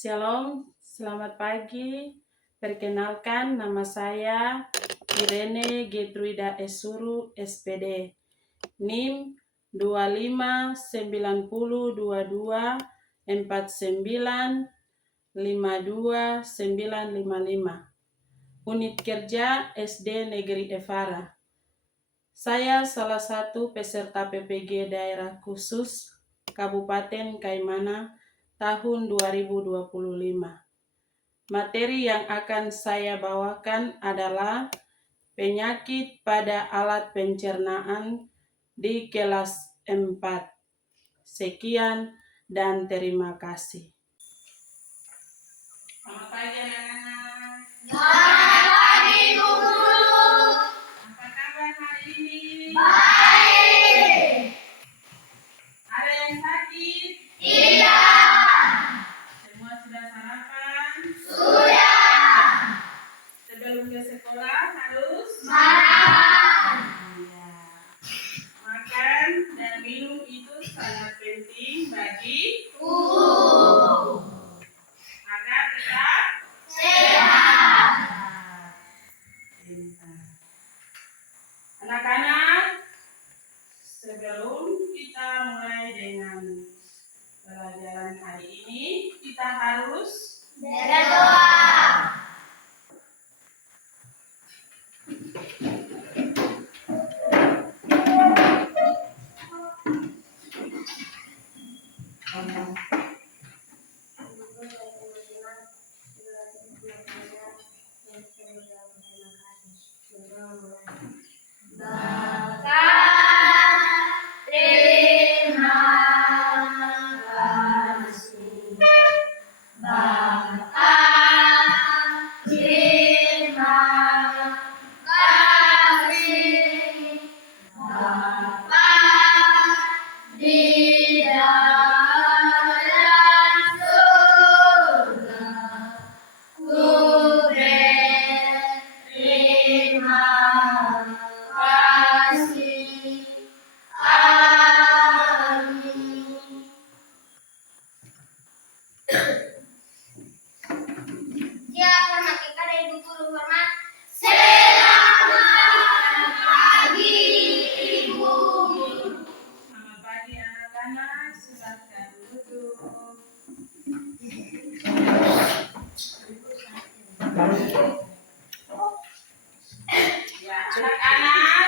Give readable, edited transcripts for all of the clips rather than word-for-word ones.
Shalom, selamat pagi. Perkenalkan, nama saya Irene Getruida Esuru, SPD. NIM 259022495255. Unit kerja SD Negeri Evara. Saya salah satu peserta PPG Daerah Khusus Kabupaten Kaimana tahun 2025. Materi yang akan saya bawakan adalah penyakit pada alat pencernaan di kelas 4. Sekian dan terima kasih. Selamat pagi anak-anak. Selamat pagi, Bu Guru. Apa kabar hari ini? Baik. Ada yang sakit? Tidak. Semua sudah sarapan? Sudah. Sebelum ke sekolah harus Makan. Ya. Makan dan minum itu sangat penting bagi Tubuh. agar tetap Sehat. pintar. Anak-anak, sebelum kita mulai dengan pelajaran hari ini, kita harus Berdoa. Bapa, terima kasih. Bapa, terima kasih. Bapa, di dalam surga, ku berterima kasih. Amin. Siap, hormat kepada Ibu Guru, hormat. Selamat pagi, Ibu Guru. selamat pagi anak-anak, silakan duduk. Ya, anak-anak,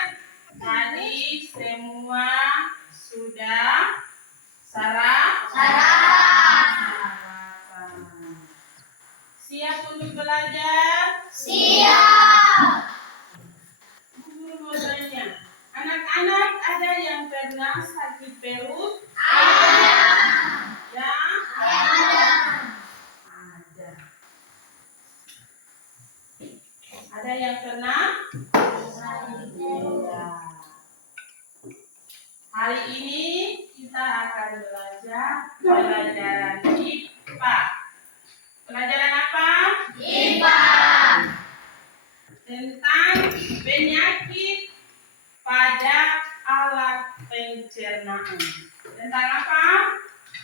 tadi semua sudah sarapan. Siap untuk belajar? Siap. Guru mau tanya, anak-anak ada yang pernah sakit perut? Ada. Ya? Ada. Ada. Ada yang pernah? Ya. Hari ini kita akan belajar pelajaran IPA. Pelajaran apa? IPA. Tentang penyakit pada alat pencernaan. Tentang apa?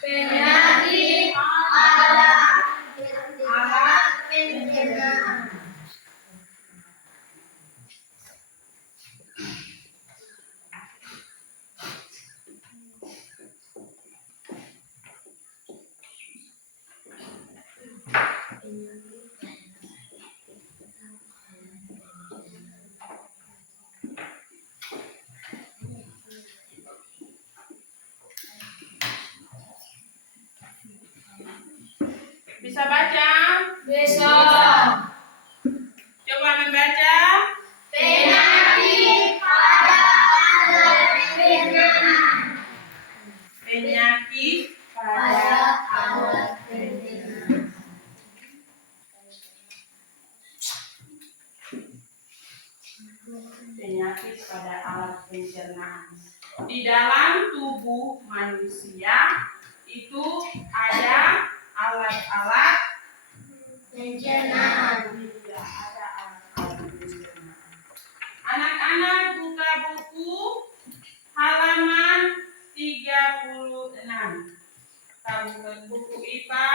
Penyakit pada alat pencernaan. Bisa baca? Besok. Coba membaca. Penyakit pada alat pencernaan. Penyakit Pada pada alat pencernaan. penyakit pada alat pencernaan. Di dalam tubuh manusia itu ada alat-alat Pencernaan. Ya, ada alat-alat pencernaan. Anak-anak buka buku halaman 36. Kita buka buku IPA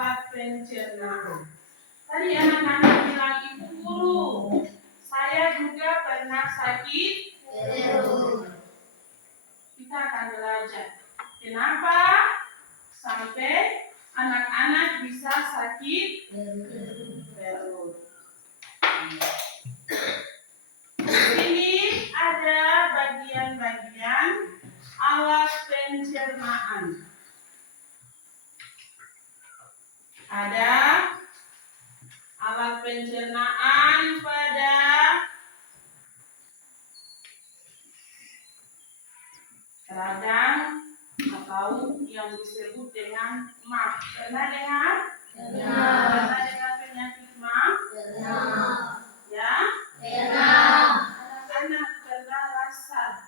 alat pencernaan. Tadi anak-anak bilang, Ibu Guru, saya juga pernah sakit perut. Kita akan belajar kenapa sampai anak-anak bisa sakit perut. Ini ada bagian-bagian alat pencernaan. Ada alat pencernaan pada radang atau yang disebut dengan MAH. Pernah dengar? Pernah dengar penyakit MAH? Ya? Anak-anak pernah rasa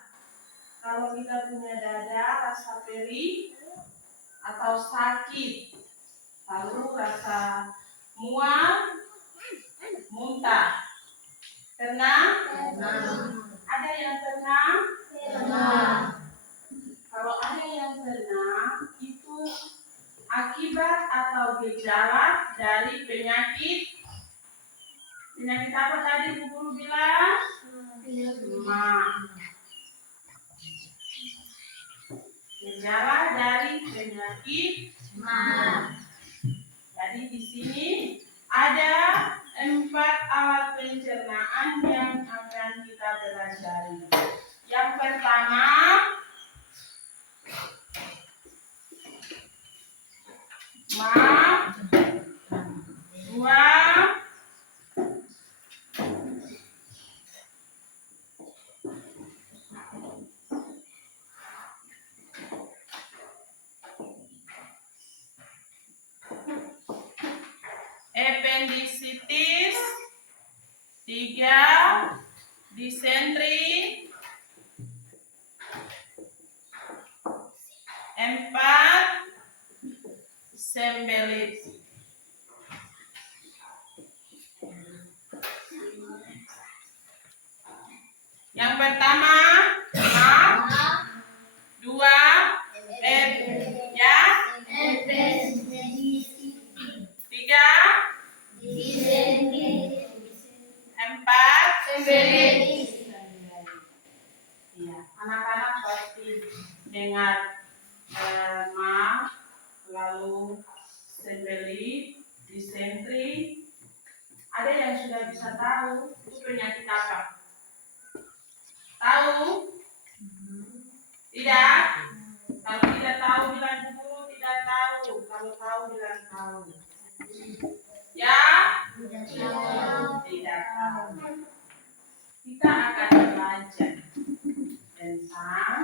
kalau kita punya dada rasa perih atau sakit, lalu rasa mual, muntah. Pernah? Ada yang pernah? Kalau ada yang pernah, itu akibat atau gejala dari penyakit apa tadi Bu Guru bilang? MAH. Gejala dari penyakit MAH. Jadi di sini ada 4 alat pencernaan yang akan kita pelajari. Yang pertama, MAH. 2, appendicitis. 3, disentri. 4, sembelit. Yang pertama, MAH. 2, ya. 3, 4, sembelit. Ya, anak-anak pasti dengar MAH, lalu sembelit, disentri. Ada yang sudah bisa tahu itu penyakit apa? Tahu? Tidak? Kalau tidak tahu bilang Bu Guru tidak tahu. Kalau tahu bilang tahu. Ya? Tidak tahu. Kita akan belajar tentang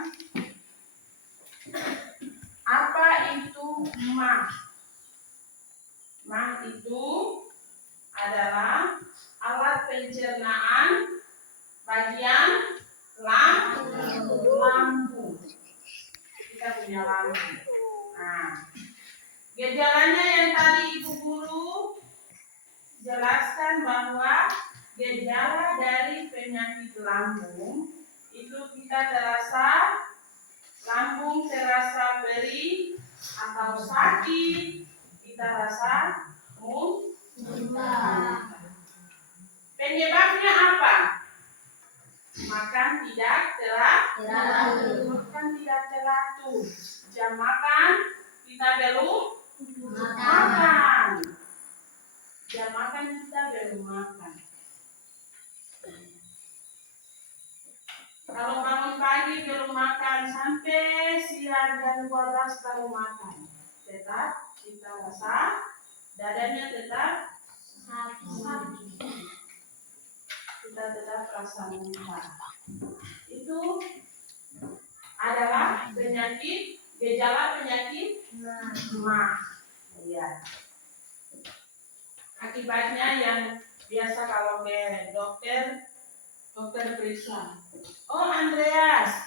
apa itu MAH. MAH itu adalah alat pencernaan bagian lambung. Kita punya lambung. Nah, gejalanya yang tadi Ibu Guru jelaskan bahwa gejala dari penyakit lambung itu kita terasa lambung terasa perih atau sakit, kita rasa muntah. Penyebabnya apa? Makan tidak teratur. Makan tidak teratur. Jam makan kita belum makan. Jam makan kita belum makan. Kalau bangun pagi belum makan sampai siang jam 12 baru makan. Tetap kita rasa dadanya tetap sakit. Kita tetap rasa muntah. Itu adalah gejala penyakit MAH. Ya. Akibatnya yang biasa kalau ke dokter periksa. Oh Andreas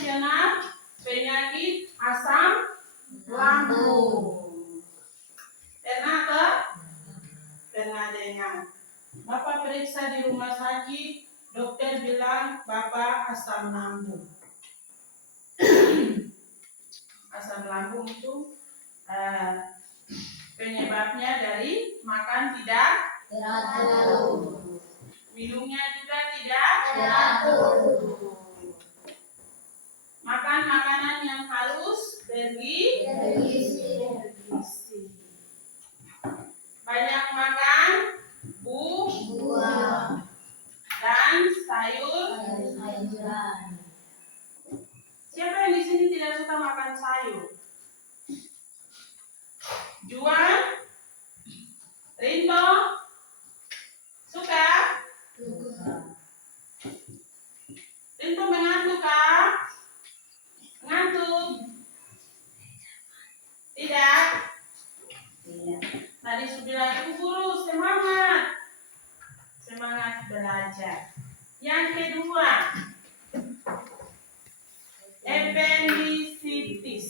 kena penyakit asam lambung. Pernah dengar? Bapak periksa di rumah sakit, dokter bilang Bapak asam lambung. Asam lambung itu penyebabnya dari makan tidak teratur, minumnya juga tidak teratur, makan makanan yang harus bergizi, banyak makan buah buah, dan sayur. sayuran, Siapa yang di sini tidak suka makan sayur? Juan, Rinto, suka? suka, Rinto mengantuk kah? Mengantuk? Tidak? tidak, Tadi sudah bilang Ibu Guru, semangat. Semangat belajar. Yang kedua, appendicitis.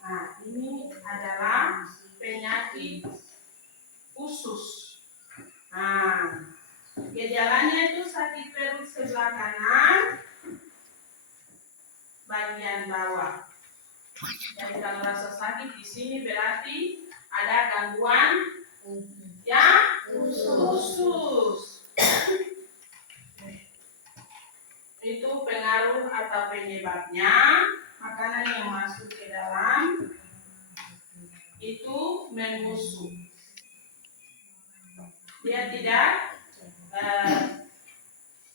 Nah, ini adalah penyakit usus. Nah, gejalanya itu sakit perut sebelah kanan, bagian bawah. Jadi kalau rasa sakit di sini berarti ada gangguan ya usus. Itu pengaruh atau penyebabnya makanan yang masuk ke dalam itu membusuk. Dia tidak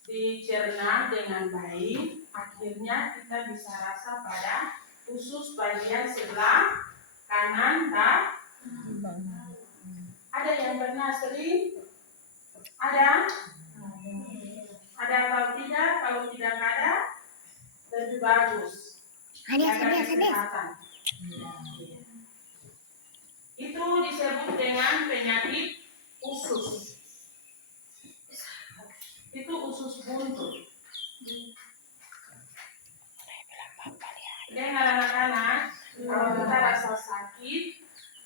dicerna dengan baik, akhirnya kita bisa rasa pada usus bagian sebelah kanan dan ada yang pernah sering? Ada? Ada atau tidak? Kalau tidak ada, lebih bagus. Jaga kesehatan. Itu disebut dengan penyakit usus. Itu usus buntu. Dengar anak-anak, kalau kita rasa sakit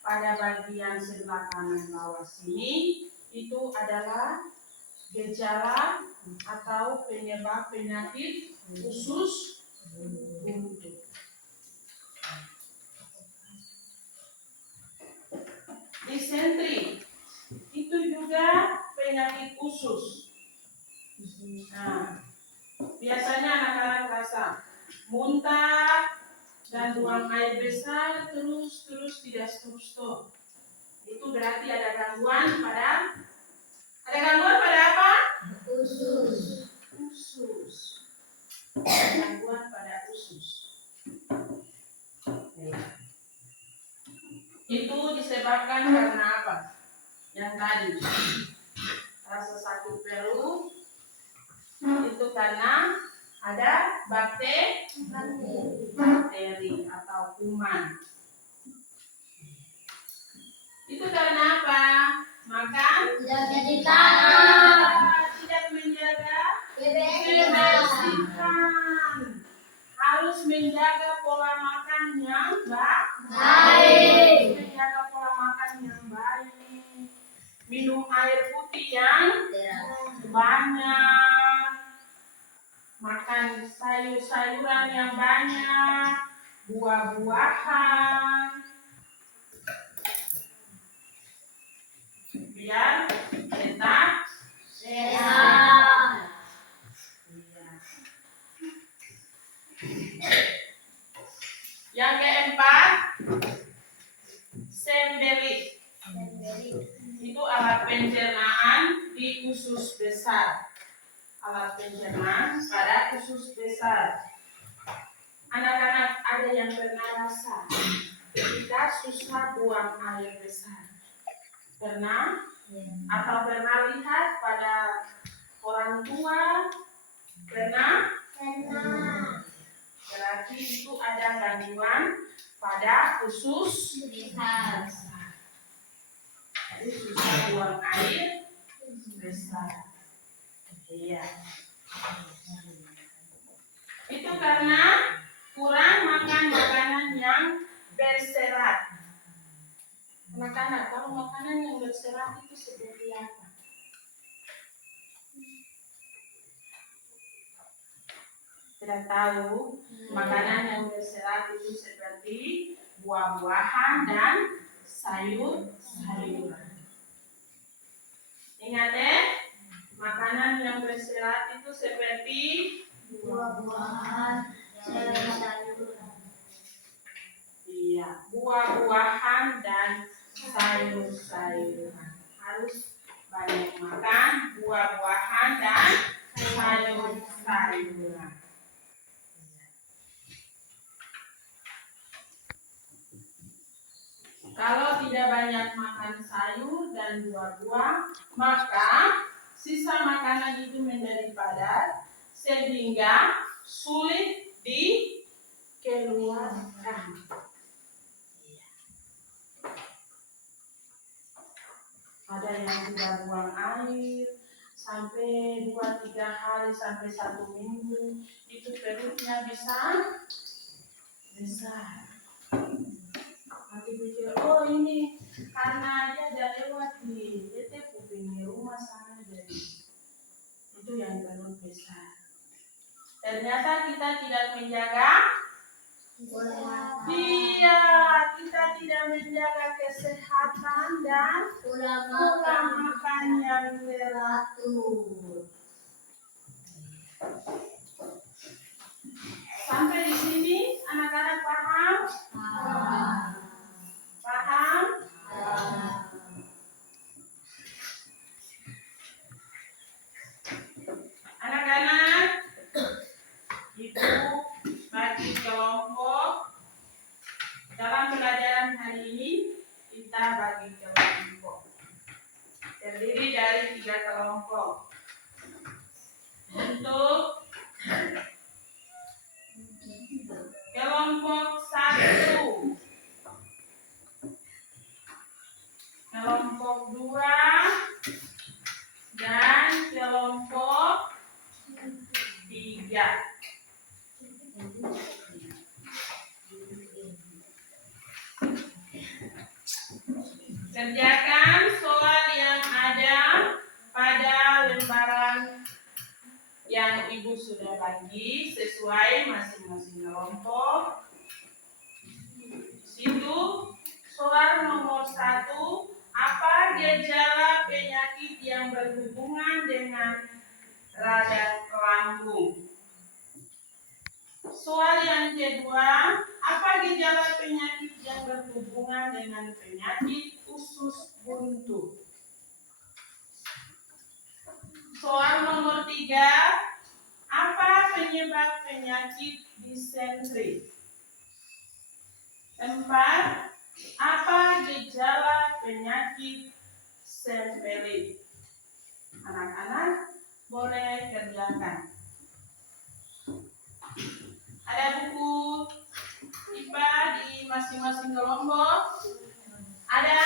pada bagian sebelah kanan bawah sini, itu adalah gejala atau penyebab penyakit usus buntu. Disentri itu juga penyakit usus. Nah, biasanya anak-anak rasa muntah dan buang air besar terus tidak stop. Itu berarti ada gangguan pada apa? usus, Gangguan pada usus. Itu disebabkan karena apa? Yang tadi rasa sakit perut itu karena ada bakteri atau kuman. Itu karena apa? Makan tidak menjaga tidak menjaga kebersihan, harus menjaga pola makan yang baik, menjaga pola makan yang baik, minum air putih yang banyak, makan sayur-sayuran yang banyak, buah-buahan, biar tetap sehat, Yang keempat, sembelit. Itu alat pencernaan di usus besar. Alat pencernaan pada usus besar. Anak-anak ada yang pernah rasa ketika susah buang air besar? Pernah? Atau pernah lihat pada orang tua? Pernah? Berarti itu ada gangguan pada usus besar, jadi susah buang air besar. Iya. Itu karena kurang makan makanan yang berserat. Anak-anak, kalau makanan yang berserat itu seperti apa? Tidak tahu. Makanan yang berserat itu seperti buah-buahan dan sayur-sayuran. Ingat makanan yang berserat itu seperti buah-buahan, sayur-sayuran. Iya, buah-buahan dan sayur-sayuran. Harus banyak makan buah-buahan dan sayur-sayuran. Kalau tidak banyak makan sayur dan buah-buah, maka sisa makanan itu menjadi padat sehingga sulit dikeluarkan. Ada yang tidak buang air sampai 2-3 hari sampai 1 minggu, itu perutnya bisa besar. Nanti pikir, oh ini karena dia ada lewat di kuping rumah sana, jadi itu yang perut besar. Ternyata kita tidak menjaga. Iya, kita tidak menjaga kesehatan dan pola makan yang teratur. Sampai di sini anak-anak paham? Paham? Anak-anak, Ibu bagi kelompok. Dalam pelajaran hari ini kita bagi kelompok. Terdiri dari 3 kelompok. Untuk kelompok 1, kelompok 2, dan kelompok 3. Kerjakan soal yang ada pada lembaran yang Ibu sudah bagi sesuai masing-masing kelompok. Di situ soal nomor 1, apa gejala penyakit yang berhubungan dengan radang lambung? Soal yang kedua, apa gejala penyakit yang berhubungan dengan penyakit usus buntu? Soal nomor 3, apa penyebab penyakit disentri? 4, apa gejala penyakit sempelit? Anak-anak boleh kerjakan. Ada buku IPA di masing-masing kelompok? Ada?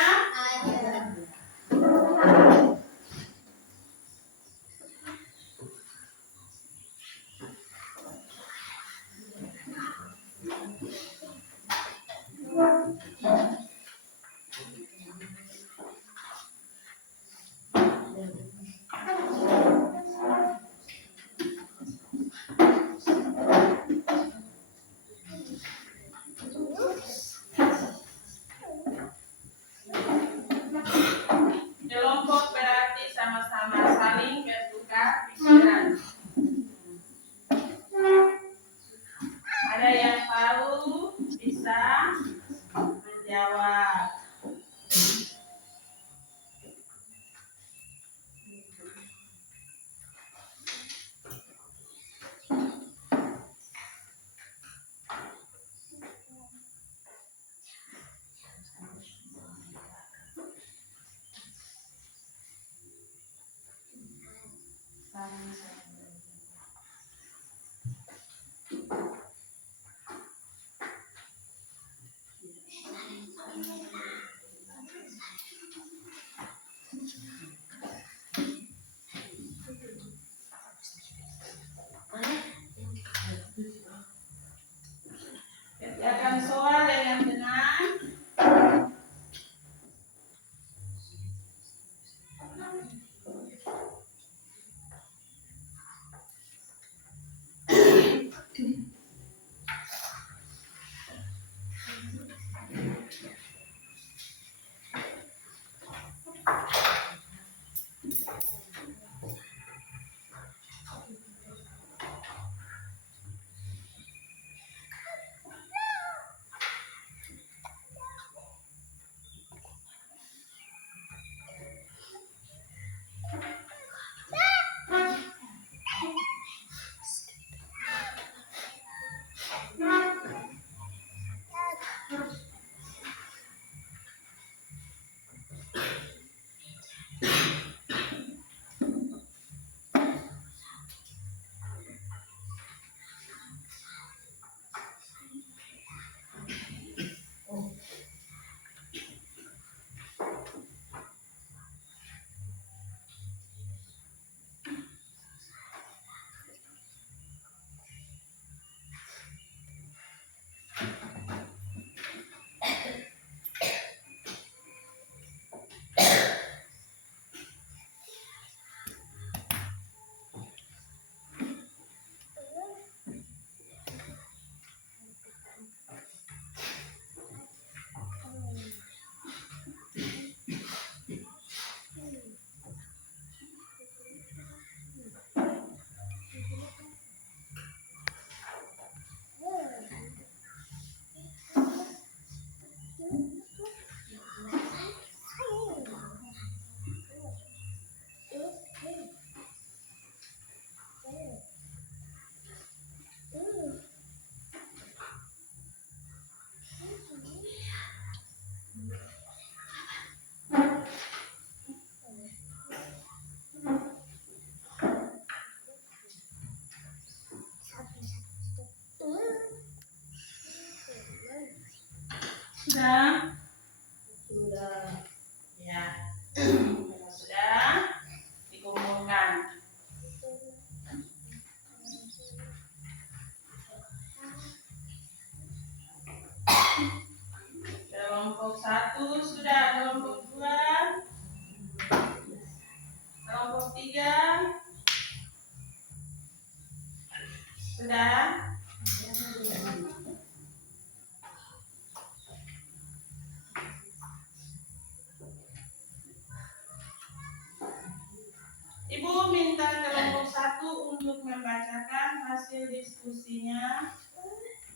minta kelompok 1 untuk membacakan hasil diskusinya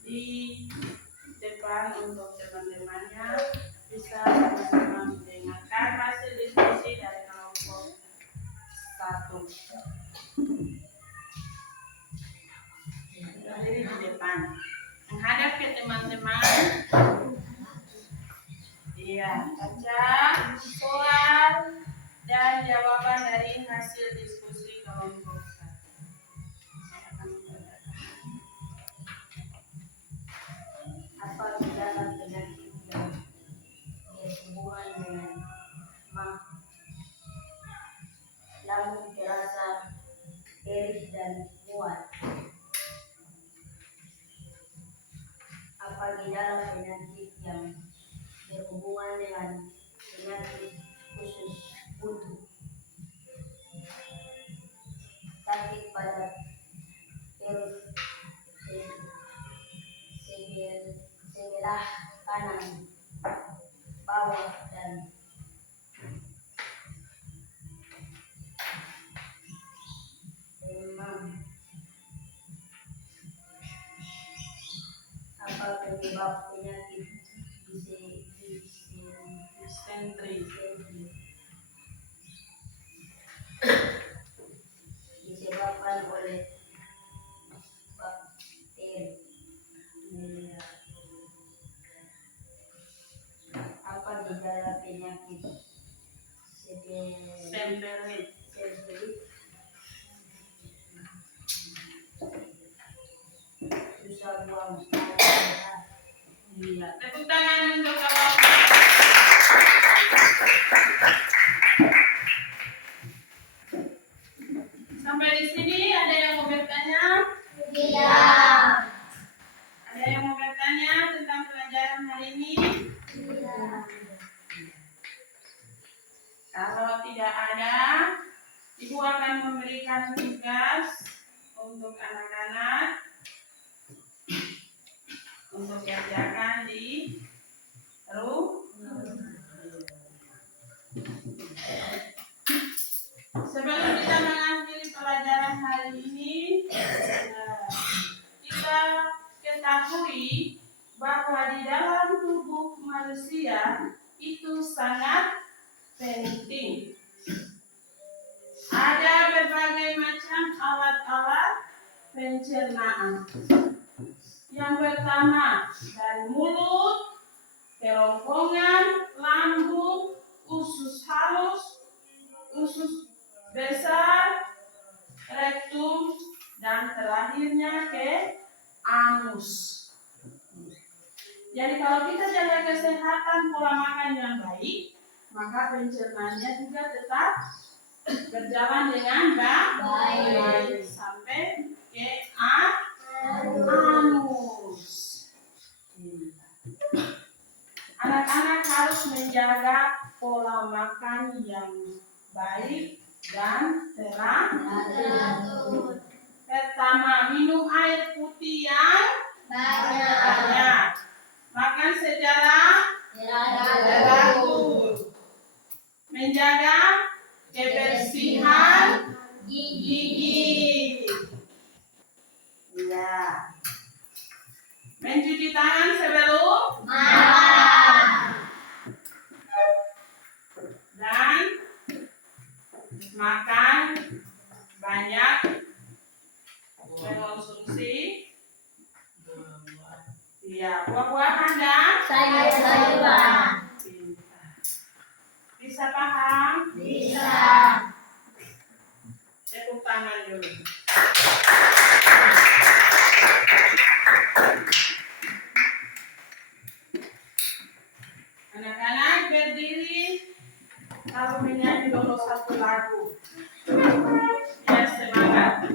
di depan untuk teman-temannya bisa sama-sama mendengarkan hasil diskusi dari kelompok 1. Berdiri di depan, menghadap ke teman-teman. Iya, baca soal dan jawaban dari hasil diskusi kelompok 1. Apa gejala penyakit yang berhubungan dengan mah, lambung terasa perih dan mual? Apa gejala penyakit yang berhubungan dengan penyakit khusus buntu, sakit pada perut sebelah kanan, bawah, dan demam? Apa penyebab penyakit Disentri. Disebabkan oleh bakteri? Apa gejala penyakit Semperit. Susah buang air? Iya, tepuk tangan untuk kelompok. Sampai di sini ada yang mau bertanya? Tidak. Ada yang mau bertanya tentang pelajaran hari ini? Tidak. Kalau tidak ada, Ibu akan memberikan tugas untuk anak-anak untuk kerjakan di rumah. Sebelum kita mengakhiri pelajaran hari ini, kita ketahui bahwa di dalam tubuh manusia itu sangat penting. Ada berbagai macam alat-alat pencernaan. Yang pertama, dari mulut, kerongkongan, lambung, usus halus, usus besar, rektum, dan terakhirnya ke anus. Jadi kalau kita jaga kesehatan pola makan yang baik, maka pencernaannya juga tetap berjalan dengan baik sampai ke anus. Anak-anak harus menjaga pola makan yang baik dan teratur. Pertama, minum air putih yang banyak. Makan secara teratur. Menjaga kebersihan gigi. Ya. Mencuci tangan sebelum Makan. dan makan banyak, mengonsumsi buah-buahan dan Sayur-sayuran. Bisa paham? Bisa. Tepuk tangan dulu. Anak-anak berdiri lalu menyanyi dulu satu lagu. Biar semangat.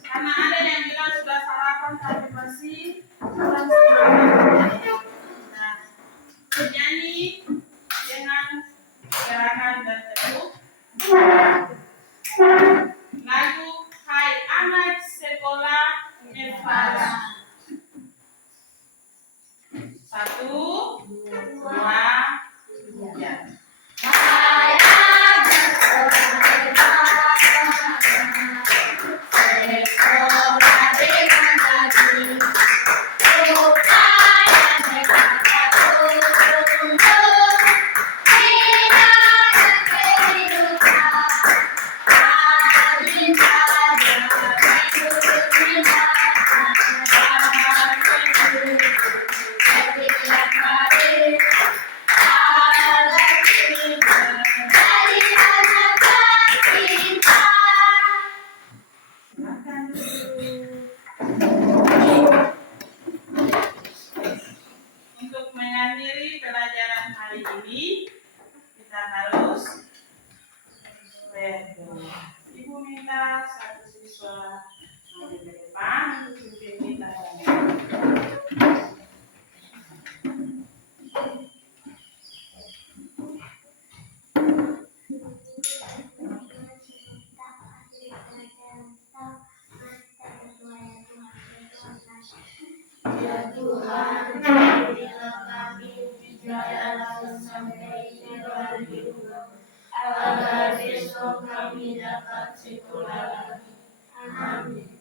Karena ada yang bilang sudah sarapan tapi masih kurang semangat. Nah, menyanyi dengan gerakan bertepuk. Lagu Hai Anak Sekolah Nefala. 1, 2, 3. Hai anak sekolah kita harus berdoa. Ibu minta satu siswa maju ke depan untuk pimpin kita. Ya Tuhan, berilah kami jalan sampai tiba di rumah, agar besok kami dapat sekolah lagi. Amin.